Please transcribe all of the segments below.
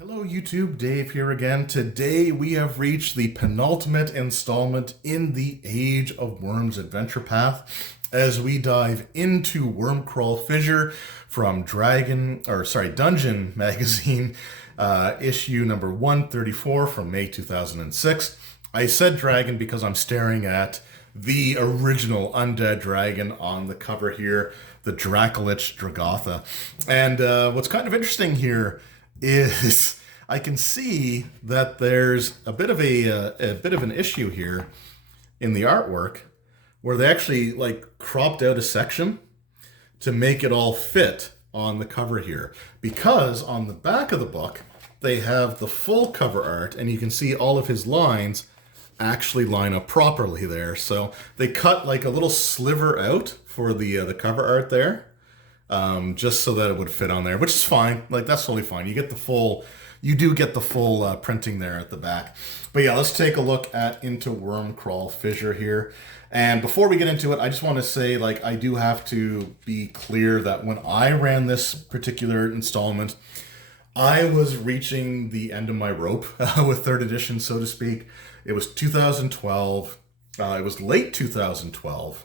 Hello YouTube, Dave here again. Today we have reached the penultimate installment in the Age of Worms adventure path as we dive into Wormcrawl Fissure from Dungeon Magazine, issue number 134 from May 2006. I said dragon because I'm staring at the original undead dragon on the cover here, the Lich Dragotha. And what's kind of interesting here is I can see that there's a bit of an issue here in the artwork where they actually cropped out a section to make it all fit on the cover here, because on the back of the book they have the full cover art and you can see all of his lines actually line up properly there. So they cut like a little sliver out for the cover art there, just so that it would fit on there, which is fine. Like, that's totally fine. You do get the full printing there at the back. But yeah, let's take a look into Wormcrawl Fissure here. And before we get into it, I just want to say, I do have to be clear that when I ran this particular installment, I was reaching the end of my rope with 3rd edition, so to speak. It was 2012. It was late 2012.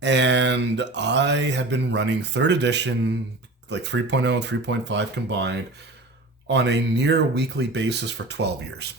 And I had been running 3rd edition, 3.0 and 3.5 combined, on a near weekly basis for 12 years.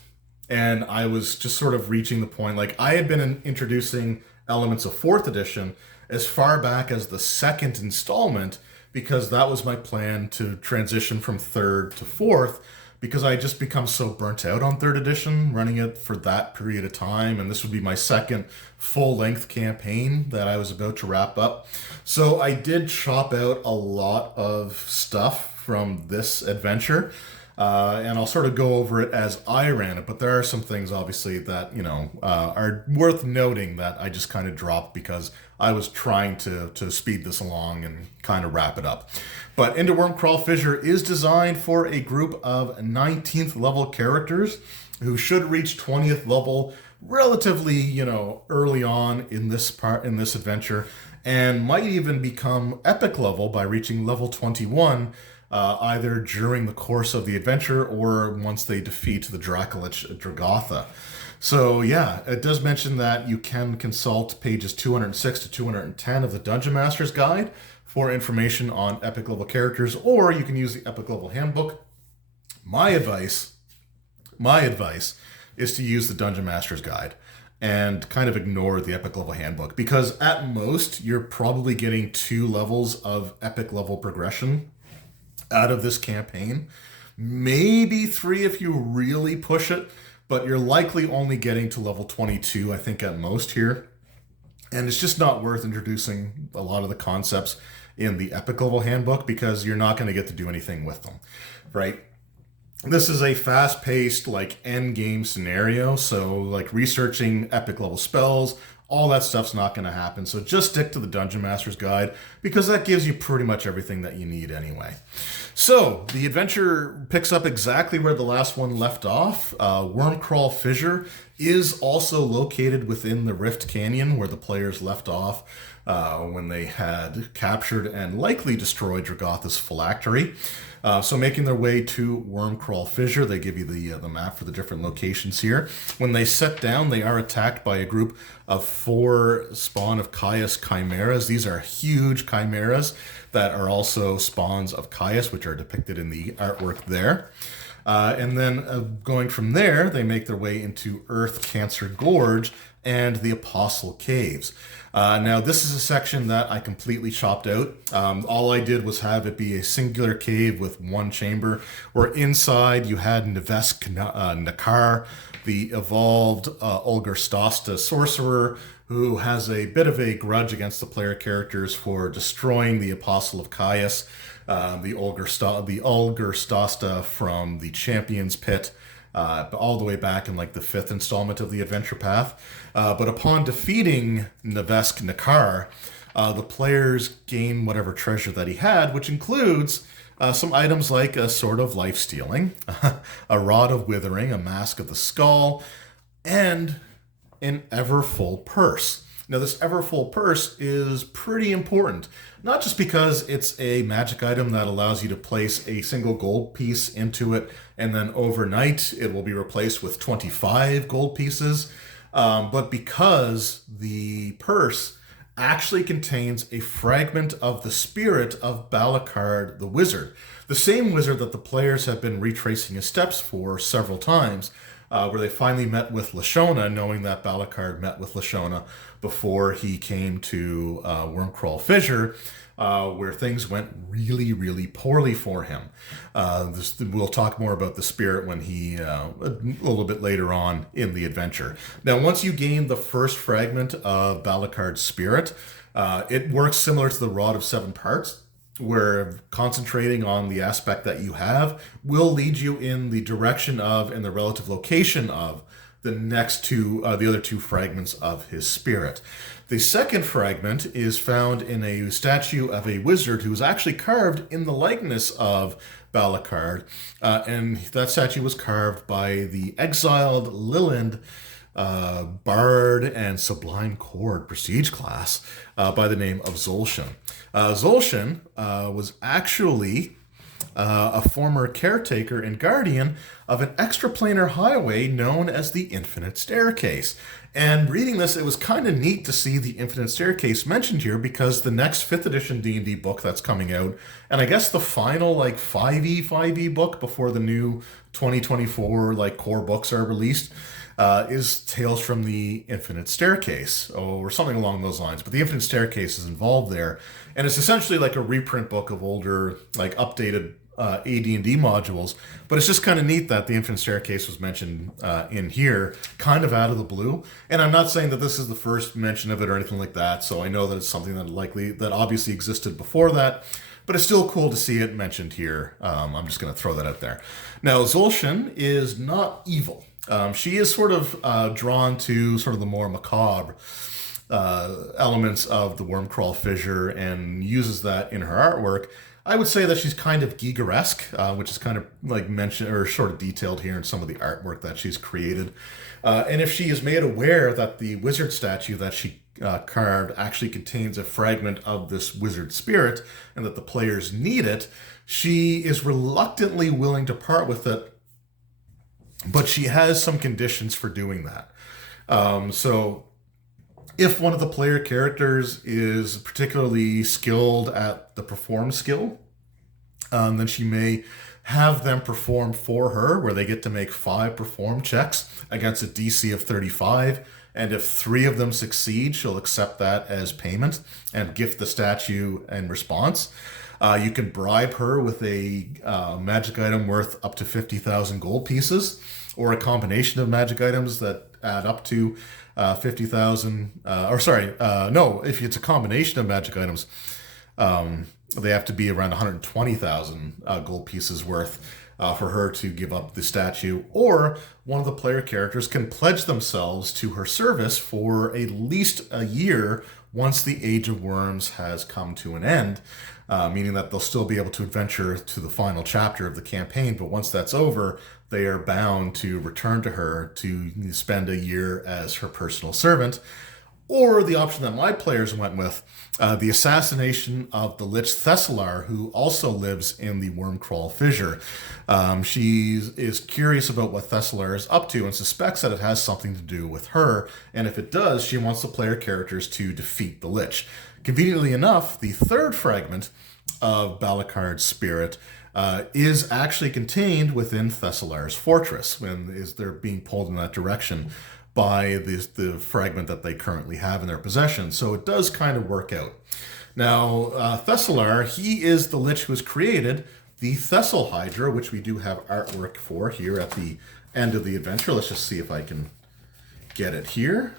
And I was just sort of reaching the point, I had been introducing elements of 4th edition as far back as the 2nd installment, because that was my plan to transition from 3rd to 4th, because I just become so burnt out on 3rd edition, running it for that period of time, and this would be my 2nd full-length campaign that I was about to wrap up. So I did chop out a lot of stuff from this adventure, and I'll sort of go over it as I ran it, but there are some things, obviously, that, are worth noting that I just kind of dropped because I was trying to speed this along and kind of wrap it up. But Into Wormcrawl Fissure is designed for a group of 19th level characters who should reach 20th level relatively, early on in this adventure, and might even become epic level by reaching level 21, either during the course of the adventure or once they defeat the Dragotha. So yeah, it does mention that you can consult pages 206 to 210 of the Dungeon Master's Guide for information on epic level characters, or you can use the epic level handbook. My advice is to use the Dungeon Master's Guide and kind of ignore the epic level handbook, because at most you're probably getting 2 levels of epic level progression out of this campaign, maybe 3 if you really push it, but you're likely only getting to level 22, I think, at most here. And it's just not worth introducing a lot of the concepts in the epic level handbook, because you're not going to get to do anything with them, right? This is a fast-paced, end game scenario, so researching epic level spells, all that stuff's not going to happen. So just stick to the Dungeon Master's Guide, because that gives you pretty much everything that you need anyway. So the adventure picks up exactly where the last one left off. Wormcrawl Fissure is also located within the Rift Canyon where the players left off when they had captured and likely destroyed Dragotha's phylactery. So making their way to Wormcrawl Fissure, they give you the map for the different locations here. When they set down, they are attacked by a group of 4 spawn of Caius chimeras. These are huge chimeras that are also spawns of Caius, which are depicted in the artwork there. And then going from there, they make their way into Earth Cancer Gorge and the Apostle Caves. Now, this is a section that I completely chopped out. All I did was have it be a singular cave with 1 chamber, where inside you had Nevesk Nakar, the evolved Olger sorcerer, who has a bit of a grudge against the player characters for destroying the Apostle of Caius, the Olger from the Champion's Pit, all the way back in the 5th installment of the adventure path. But upon defeating Nevesk Nakar, the players gain whatever treasure that he had, which includes some items like a Sword of Life Stealing, a Rod of Withering, a Mask of the Skull, and an ever full purse. Now, this Everfull Purse is pretty important, not just because it's a magic item that allows you to place a single gold piece into it, and then overnight it will be replaced with 25 gold pieces, but because the purse actually contains a fragment of the spirit of Balakard the wizard, the same wizard that the players have been retracing his steps for several times, where they finally met with Lashona, knowing that Balakard met with Lashona before he came to Wormcrawl Fissure, where things went really, really poorly for him. We'll talk more about the spirit when a little bit later on in the adventure. Now, once you gain the first fragment of Balakard's spirit, it works similar to the Rod of Seven Parts, where concentrating on the aspect that you have will lead you in the direction of and the relative location of the other two fragments of his spirit. The second fragment is found in a statue of a wizard who was actually carved in the likeness of Balakard, and that statue was carved by the exiled Liland Bard and Sublime Chord Prestige class by the name of Zulshan. Zulshan was actually a former caretaker and guardian of an extraplanar highway known as the Infinite Staircase. And reading this, it was kind of neat to see the Infinite Staircase mentioned here, because the next 5th edition D&D book that's coming out, and I guess the final 5e book before the new 2024 core books are released, is Tales from the Infinite Staircase, or something along those lines. But the Infinite Staircase is involved there, and it's essentially like a reprint book of older, updated AD&D modules. But it's just kind of neat that the Infinite Staircase was mentioned in here, kind of out of the blue. And I'm not saying that this is the first mention of it or anything like that, so I know that it's something that obviously existed before that. But it's still cool to see it mentioned here. I'm just going to throw that out there. Now, Zulshan is not evil. She is sort of drawn to sort of the more macabre elements of the Wormcrawl Fissure and uses that in her artwork. I would say that she's kind of Gigeresque, which is kind of mentioned or sort of detailed here in some of the artwork that she's created. And if she is made aware that the wizard statue that she carved actually contains a fragment of this wizard spirit and that the players need it, she is reluctantly willing to part with it, but she has some conditions for doing that. So if one of the player characters is particularly skilled at the perform skill, then she may have them perform for her, where they get to make 5 perform checks against a DC of 35. And if 3 of them succeed, she'll accept that as payment and gift the statue in response. You can bribe her with a magic item worth up to 50,000 gold pieces, or a combination of magic items that add up to 50,000. If it's a combination of magic items, they have to be around 120,000 gold pieces worth for her to give up the statue. Or one of the player characters can pledge themselves to her service for at least a year once the Age of Worms has come to an end, meaning that they'll still be able to adventure to the final chapter of the campaign, but once that's over, they are bound to return to her to spend a year as her personal servant. Or the option that my players went with, the assassination of the Lich Thessalar, who also lives in the Wormcrawl Fissure. She is curious about what Thessalar is up to and suspects that it has something to do with her. And if it does, she wants the player characters to defeat the Lich. Conveniently enough, the third fragment of Balakard's spirit is actually contained within Thessalar's fortress, they're being pulled in that direction by the fragment that they currently have in their possession. So it does kind of work out. Now, Thessalar, he is the Lich who has created the Thessal Hydra, which we do have artwork for here at the end of the adventure. Let's just see if I can get it here.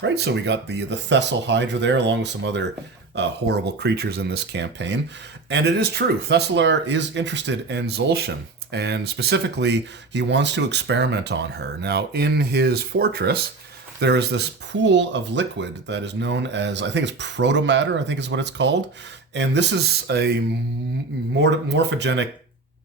Right, so we got the Thessal Hydra there, along with some other horrible creatures in this campaign. And it is true, Thessalar is interested in Zulshan, and specifically, he wants to experiment on her. Now, in his fortress, there is this pool of liquid that is known as, I think it's protomatter, I think is what it's called. And this is a morphogenic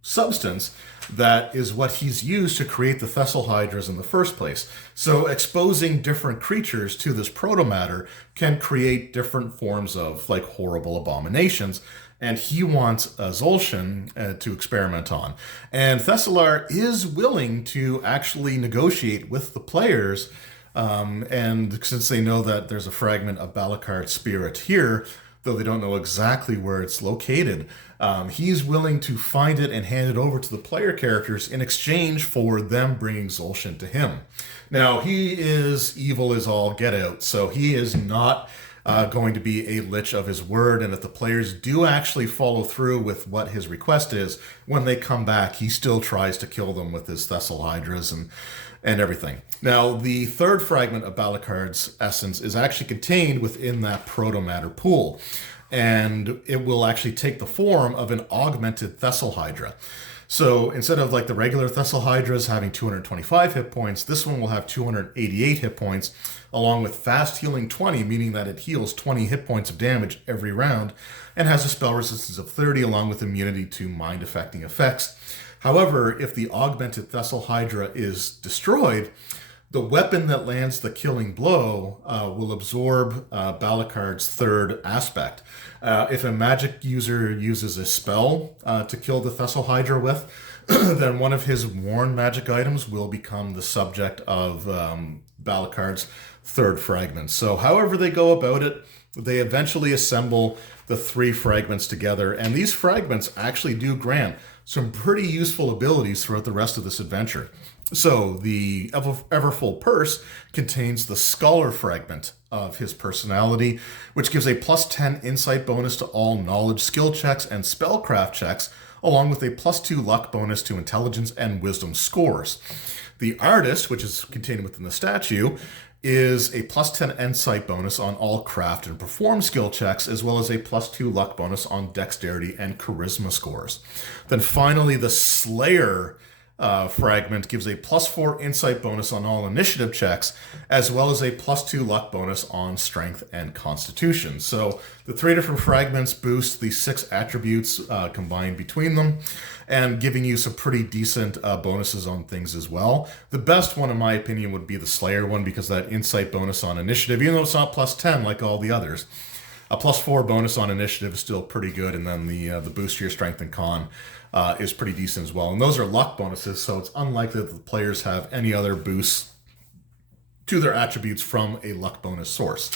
substance that is what he's used to create the Thessal Hydras in the first place. So exposing different creatures to this protomatter can create different forms of like horrible abominations. And he wants Zulshan to experiment on. And Thessalar is willing to actually negotiate with the players. And since they know that there's a fragment of Balakard's spirit here, though they don't know exactly where it's located, he's willing to find it and hand it over to the player characters in exchange for them bringing Zulshan to him. Now, he is evil as all get out, so he is not going to be a lich of his word, and if the players do actually follow through with what his request is, when they come back, he still tries to kill them with his Thessal Hydras and everything. Now, the third fragment of Balakard's essence is actually contained within that protomatter pool, and it will actually take the form of an augmented Thessal Hydra. So instead of like the regular Thessal Hydras having 225 hit points, this one will have 288 hit points, along with fast healing 20, meaning that it heals 20 hit points of damage every round, and has a spell resistance of 30, along with immunity to mind-affecting effects. However, if the augmented Thessal Hydra is destroyed, the weapon that lands the killing blow will absorb Balakard's third aspect. If a magic user uses a spell to kill the Thessal Hydra with, then one of his worn magic items will become the subject of Balakard's third fragment. So however they go about it, they eventually assemble the three fragments together, and these fragments actually do grant some pretty useful abilities throughout the rest of this adventure. So the Everfull Purse contains the Scholar fragment of his personality, which gives a +10 insight bonus to all knowledge skill checks and spellcraft checks, along with a +2 luck bonus to intelligence and wisdom scores. The Artist, which is contained within the statue, is a +10 insight bonus on all craft and perform skill checks, as well as a +2 luck bonus on dexterity and charisma scores. Then finally, the Slayer fragment gives a +4 insight bonus on all initiative checks, as well as a +2 luck bonus on strength and constitution. So the three different fragments boost the 6 attributes combined between them, and giving you some pretty decent bonuses on things as well. The best one, in my opinion, would be the Slayer one, because that insight bonus on initiative, even though it's not +10 like all the others, a +4 bonus on initiative is still pretty good, and then the boost to your strength and con is pretty decent as well. And those are luck bonuses, so it's unlikely that the players have any other boosts to their attributes from a luck bonus source.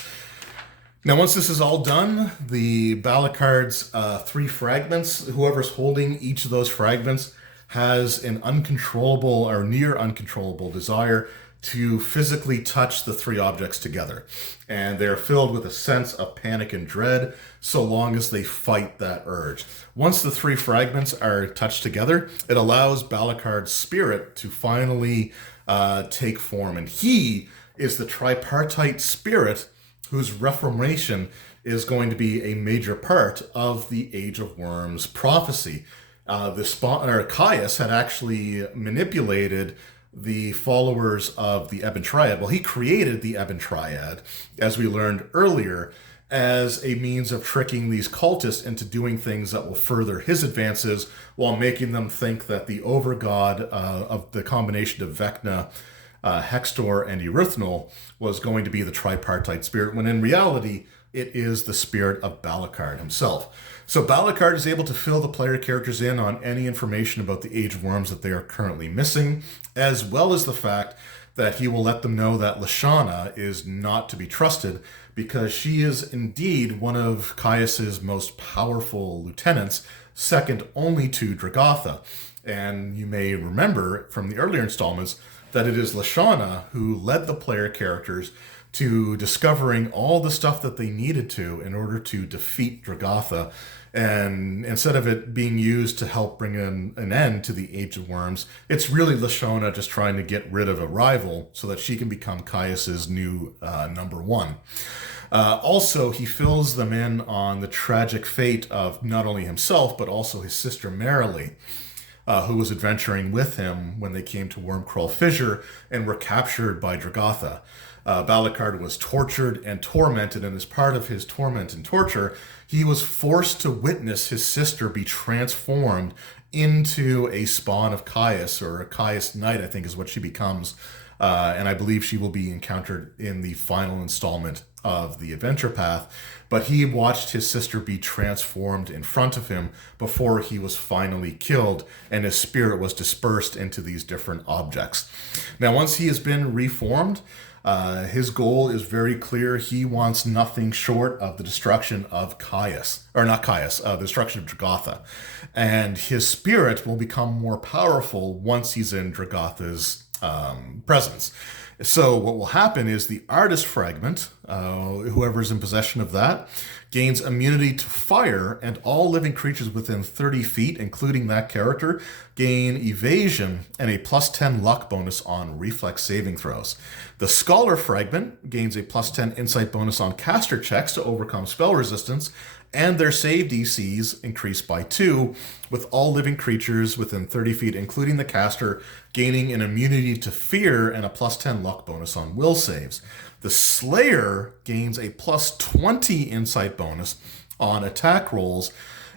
Now, once this is all done, the Balakard's 3 fragments, whoever's holding each of those fragments has an uncontrollable or near uncontrollable desire to physically touch the 3 objects together. And they're filled with a sense of panic and dread so long as they fight that urge. Once the 3 fragments are touched together, it allows Balakard's spirit to finally take form. And he is the tripartite spirit whose reformation is going to be a major part of the Age of Worms prophecy. Caius had actually manipulated the followers of the Ebon Triad. Well, he created the Ebon Triad, as we learned earlier, as a means of tricking these cultists into doing things that will further his advances, while making them think that the overgod of the combination of Vecna, Hextor, and Erythnol was going to be the tripartite spirit, when in reality, it is the spirit of Balakard himself. So Balakard is able to fill the player characters in on any information about the Age of Worms that they are currently missing, as well as the fact that he will let them know that Lashana is not to be trusted, because she is indeed one of Caius's most powerful lieutenants, second only to Dragotha. And you may remember from the earlier installments that it is Lashana who led the player characters to discovering all the stuff that they needed to in order to defeat Dragotha. And instead of it being used to help bring an end to the Age of Worms, it's really Lashana just trying to get rid of a rival so that she can become Caius's new number 1. Also, he fills them in on the tragic fate of not only himself, but also his sister Marilee, who was adventuring with him when they came to Wormcrawl Fissure and were captured by Dragotha. Balakard was tortured and tormented, and as part of his torment and torture, he was forced to witness his sister be transformed into a spawn of Caius, or a Caius Knight, I think is what she becomes. And I believe she will be encountered in the final installment of the adventure path. But he watched his sister be transformed in front of him before he was finally killed, and his spirit was dispersed into these different objects. Now, once he has been reformed, his goal is very clear. He wants nothing short of the destruction of Caius, or not Caius, the destruction of Dragotha. And his spirit will become more powerful once he's in Dragotha's presence. So what will happen is the artist fragment, whoever's in possession of that, gains immunity to fire, and all living creatures within 30 feet, including that character, gain evasion and a +10 luck bonus on reflex saving throws. The scholar fragment gains a +10 insight bonus on caster checks to overcome spell resistance, and their save DCs increase by 2, with all living creatures within 30 feet, including the caster, gaining an immunity to fear and a +10 luck bonus on will saves. The Slayer gains a +20 insight bonus on attack rolls,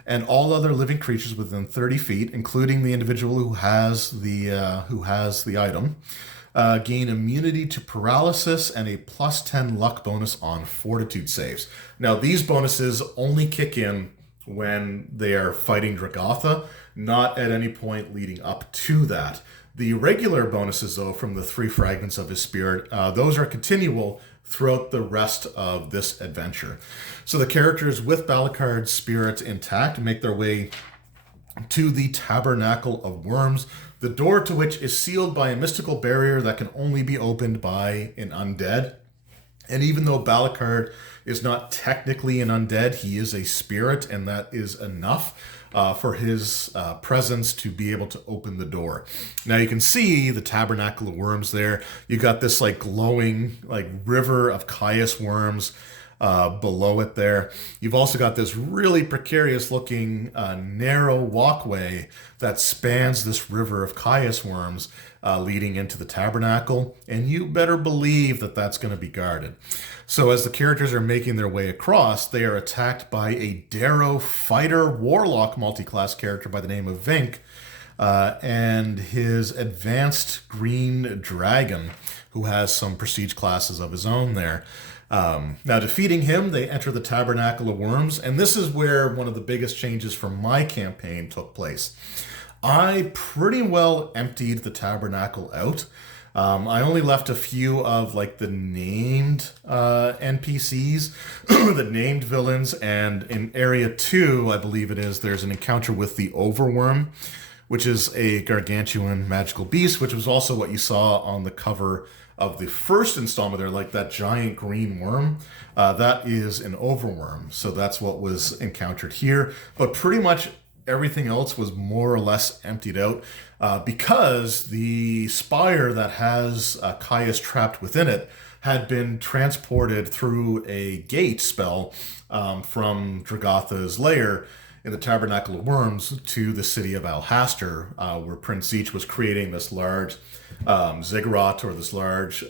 and all other living creatures within 30 feet, including the individual who has the item, gain immunity to paralysis and a +10 luck bonus on fortitude saves. Now, these bonuses only kick in when they are fighting Dragotha, not at any point leading up to that. The regular bonuses, though, from the 3 fragments of his spirit, those are continual throughout the rest of this adventure. So the characters with Balakard's spirit intact make their way to the Tabernacle of Worms, the door to which is sealed by a mystical barrier that can only be opened by an undead. And even though Balakard is not technically an undead, he is a spirit, and that is enough for his presence to be able to open the door. Now you can see the Tabernacle of Worms there. You got this like glowing like river of Caius worms below it there. You've also got this really precarious looking narrow walkway that spans this river of Caius worms leading into the Tabernacle, and you better believe that that's going to be guarded. So as the characters are making their way across, they are attacked by a Darrow fighter warlock multi-class character by the name of Vink, and his advanced green dragon, who has some prestige classes of his own there. Now, defeating him, they enter the Tabernacle of Worms, and this is where one of the biggest changes from my campaign took place. I pretty well emptied the Tabernacle out. I only left a few of like the named NPCs, the named villains, and in Area 2, I believe it is, there's an encounter with the Overworm, which is a gargantuan magical beast, which was also what you saw on the cover of the first installment there, like that giant green worm. That is an overworm, so that's what was encountered here. But pretty much everything else was more or less emptied out because the spire that has Caius trapped within it had been transported through a gate spell from Dragotha's lair in the Tabernacle of Worms to the city of Alhaster, where Prince Lich was creating this large ziggurat, or this large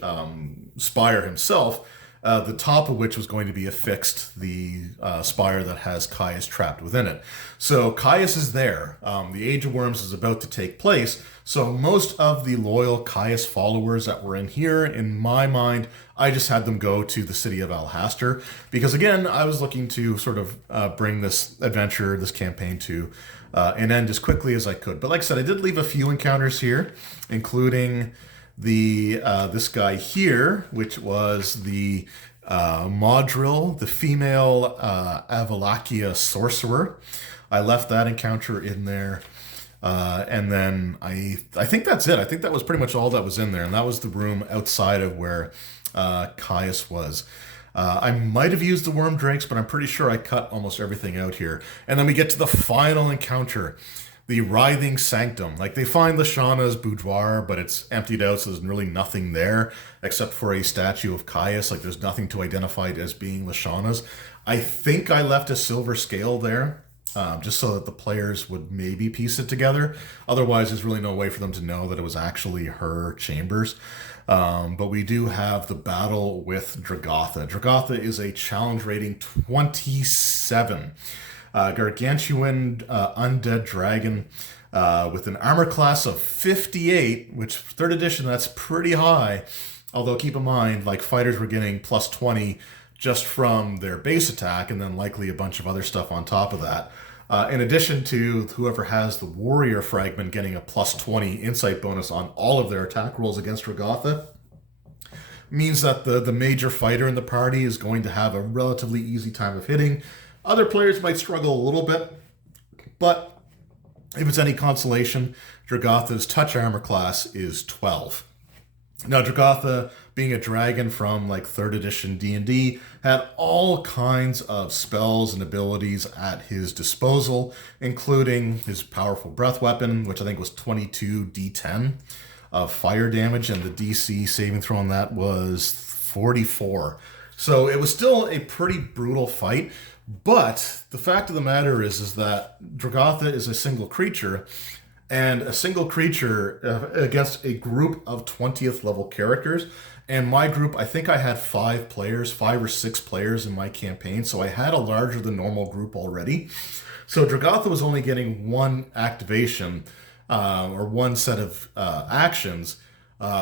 spire himself, the top of which was going to be affixed the spire that has Caius trapped within it. So Caius is there. The Age of Worms is about to take place. So most of the loyal Caius followers that were in here, in my mind, I just had them go to the city of Alhaster, because again, I was looking to sort of bring this adventure, this campaign to an end as quickly as I could. But like I said, I did leave a few encounters here, including the this guy here, which was the Modril, the female Avalakia sorcerer. I left that encounter in there. And then I think that's it. I think that was pretty much all that was in there. And that was the room outside of where Caius was. I might have used the worm drakes, but I'm pretty sure I cut almost everything out here. And then we get to the final encounter, the Writhing Sanctum. Like, they find Lashana's boudoir, but it's emptied out, so there's really nothing there except for a statue of Caius. Like, there's nothing to identify it as being Lashana's. I think I left a silver scale there. just so that the players would maybe piece it together. Otherwise, there's really no way for them to know that it was actually her chambers. But we do have the battle with Dragotha. Dragotha is a challenge rating 27. Gargantuan undead dragon with an armor class of 58, which 3rd edition, that's pretty high. Although keep in mind, like, fighters were getting plus 20 just from their base attack, and then likely a bunch of other stuff on top of that. In addition to whoever has the warrior fragment getting a plus 20 insight bonus on all of their attack rolls against Dragotha, means that the major fighter in the party is going to have a relatively easy time of hitting. Other players might struggle a little bit, but if it's any consolation, Dragotha's touch armor class is 12. Now, Dragotha, being a dragon from like 3rd edition D&D, had all kinds of spells and abilities at his disposal, including his powerful breath weapon, which I think was 22 d10 of fire damage, and the DC saving throw on that was 44. So it was still a pretty brutal fight, but the fact of the matter is that Dragotha is a single creature, and a single creature against a group of 20th level characters. And my group, I think I had 5 or 6 players in my campaign, so I had a larger than normal group already. So Dragotha was only getting one activation, or one set of actions,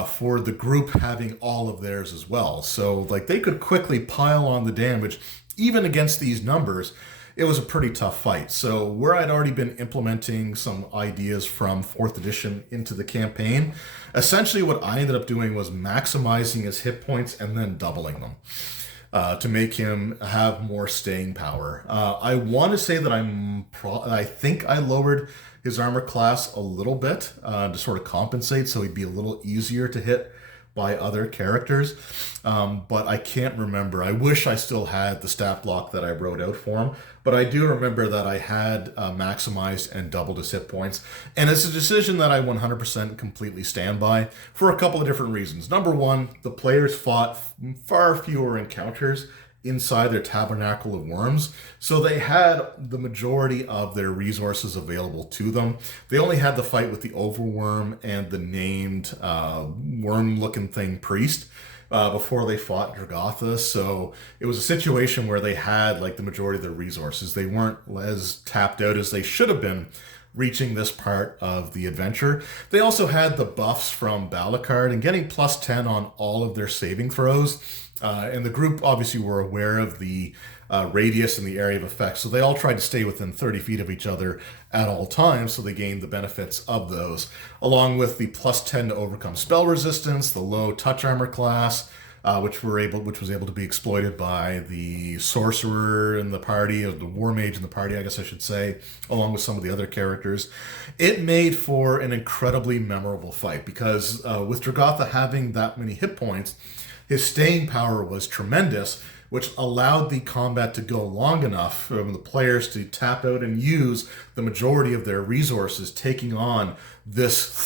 for the group having all of theirs as well. So like, they could quickly pile on the damage, even against these numbers. It was a pretty tough fight. So where I'd already been implementing some ideas from 4th edition into the campaign, essentially what I ended up doing was maximizing his hit points and then doubling them to make him have more staying power. I want to say that I think I lowered his armor class a little bit to sort of compensate, so he'd be a little easier to hit by other characters, but I can't remember. I wish I still had the stat block that I wrote out for him, but I do remember that I had maximized and doubled his hit points, and it's a decision that I 100% completely stand by for a couple of different reasons. Number one, the players fought far fewer encounters inside their Tabernacle of Worms, so they had the majority of their resources available to them. They only had the fight with the overworm and the named worm-looking thing priest before they fought Dragotha, so it was a situation where they had like the majority of their resources. They weren't as tapped out as they should have been reaching this part of the adventure. They also had the buffs from Balakard and getting plus 10 on all of their saving throws. And the group obviously were aware of the radius and the area of effect, so they all tried to stay within 30 feet of each other at all times, so they gained the benefits of those, along with the plus 10 to overcome spell resistance, the low touch armor class, which was able to be exploited by the sorcerer in the party, or the war mage in the party, I guess I should say, along with some of the other characters. It made for an incredibly memorable fight, because with Dragotha having that many hit points, his staying power was tremendous, which allowed the combat to go long enough for the players to tap out and use the majority of their resources, taking on this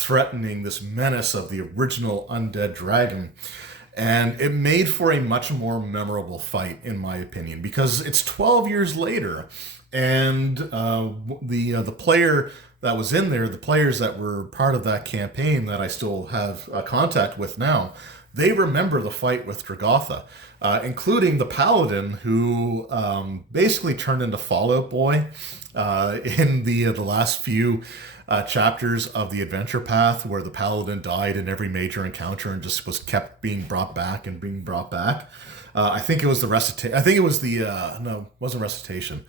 menace of the original undead dragon. And it made for a much more memorable fight, in my opinion, because it's 12 years later, and the player that was in there, the players that were part of that campaign that I still have contact with now, they remember the fight with Dragotha, including the paladin who basically turned into Fallout Boy in the last few chapters of the adventure path, where the paladin died in every major encounter and just was kept being brought back and being brought back. I think it was the recitation. I think it was the no, it wasn't recitation.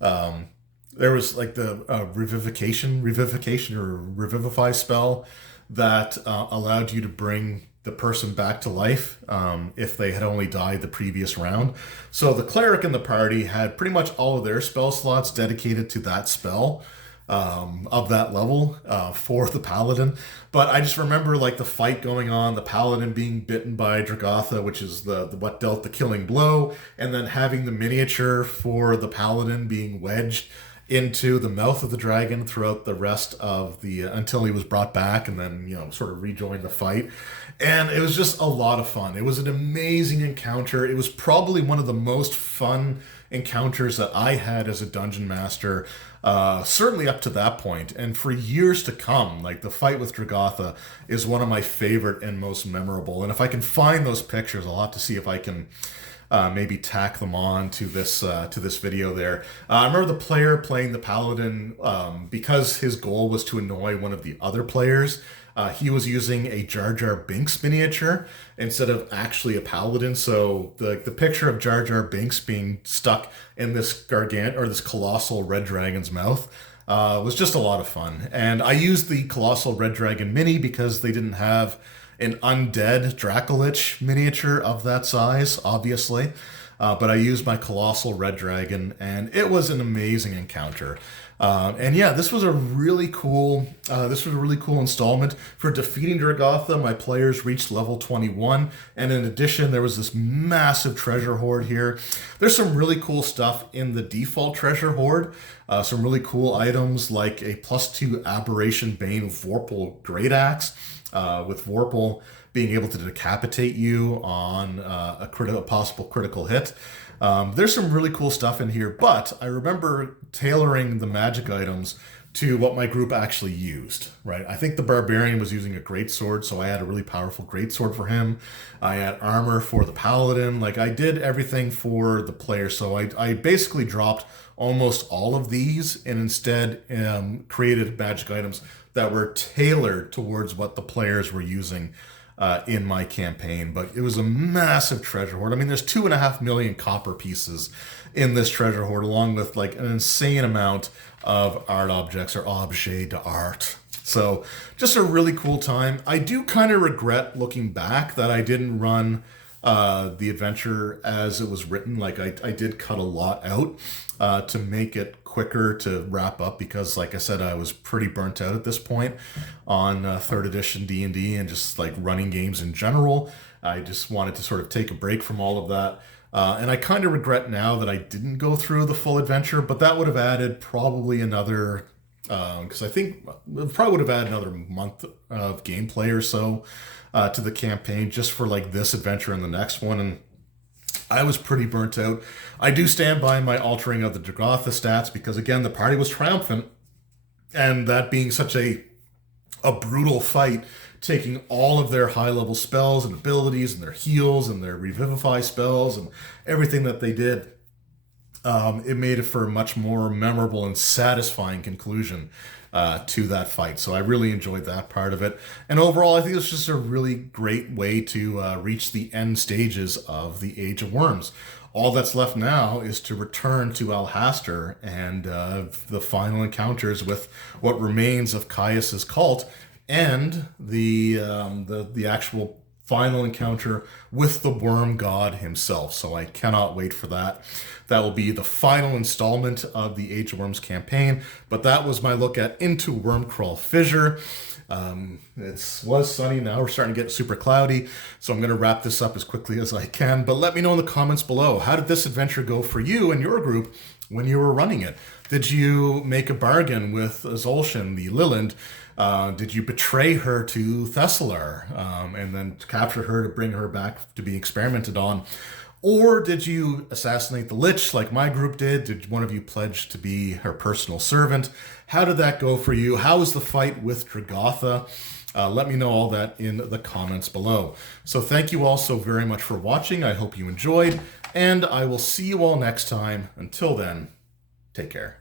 There was like the revivification or revivify spell that allowed you to bring the person back to life if they had only died the previous round. So the cleric in the party had pretty much all of their spell slots dedicated to that spell of that level for the paladin. But I just remember like the fight going on, the paladin being bitten by Dragotha, which is the what dealt the killing blow, and then having the miniature for the paladin being wedged into the mouth of the dragon throughout the rest of the until he was brought back, and then sort of rejoined the fight. And it was just a lot of fun. It was an amazing encounter. It was probably one of the most fun encounters that I had as a dungeon master, certainly up to that point, and for years to come. Like, the fight with Dragotha is one of my favorite and most memorable. And if I can find those pictures, I'll have to see if I can maybe tack them on to this video there. I remember the player playing the paladin, because his goal was to annoy one of the other players. He was using a Jar Jar Binks miniature instead of actually a paladin. So the picture of Jar Jar Binks being stuck in this this colossal red dragon's mouth was just a lot of fun. And I used the colossal red dragon mini because they didn't have an undead Lich miniature of that size, obviously. But I used my colossal red dragon, and it was an amazing encounter. And yeah, this was a really cool installment. For defeating Dragotha, my players reached level 21, and in addition, there was this massive treasure hoard here. There's some really cool stuff in the default treasure hoard. Some really cool items like a +2 Aberration Bane Vorpal Great Axe, with Vorpal being able to decapitate you on a possible critical hit. There's some really cool stuff in here, but I remember tailoring the magic items to what my group actually used, right? I think the Barbarian was using a greatsword, so I had a really powerful greatsword for him. I had armor for the Paladin. Like, I did everything for the player, so I basically dropped almost all of these and instead created magic items that were tailored towards what the players were using in my campaign. But it was a massive treasure hoard. I mean, there's 2.5 million copper pieces in this treasure hoard, along with like an insane amount of art objects, or objet d'art. So just a really cool time. I do kind of regret, looking back, that I didn't run the adventure as it was written. Like, I did cut a lot out to make it quicker to wrap up, because like I said, I was pretty burnt out at this point on 3rd edition D&D and just like running games in general. I just wanted to sort of take a break from all of that. And I kind of regret now that I didn't go through the full adventure, but that would have added probably another, because I think it probably would have added another month of gameplay or so to the campaign, just for like this adventure and the next one. And I was pretty burnt out. I do stand by my altering of the Dragotha stats, because again, the party was triumphant, and that being such a brutal fight, taking all of their high-level spells and abilities and their heals and their revivify spells and everything that they did, it made it for a much more memorable and satisfying conclusion to that fight. So I really enjoyed that part of it. And overall, I think it was just a really great way to reach the end stages of the Age of Worms. All that's left now is to return to Alhaster and the final encounters with what remains of Caius's cult, and the actual final encounter with the worm god himself. So I cannot wait for that. That will be the final installment of the Age of Worms campaign. But that was my look at Into Wormcrawl Fissure. It was sunny, now we're starting to get super cloudy, so I'm going to wrap this up as quickly as I can. But let me know in the comments below, how did this adventure go for you and your group when you were running it? Did you make a bargain with Zolshan, the Liland? Did you betray her to Thessalar and then capture her to bring her back to be experimented on? Or did you assassinate the Lich like my group did? Did one of you pledge to be her personal servant? How did that go for you? How was the fight with Dragotha? Let me know all that in the comments below. So thank you all so very much for watching. I hope you enjoyed, and I will see you all next time. Until then, take care.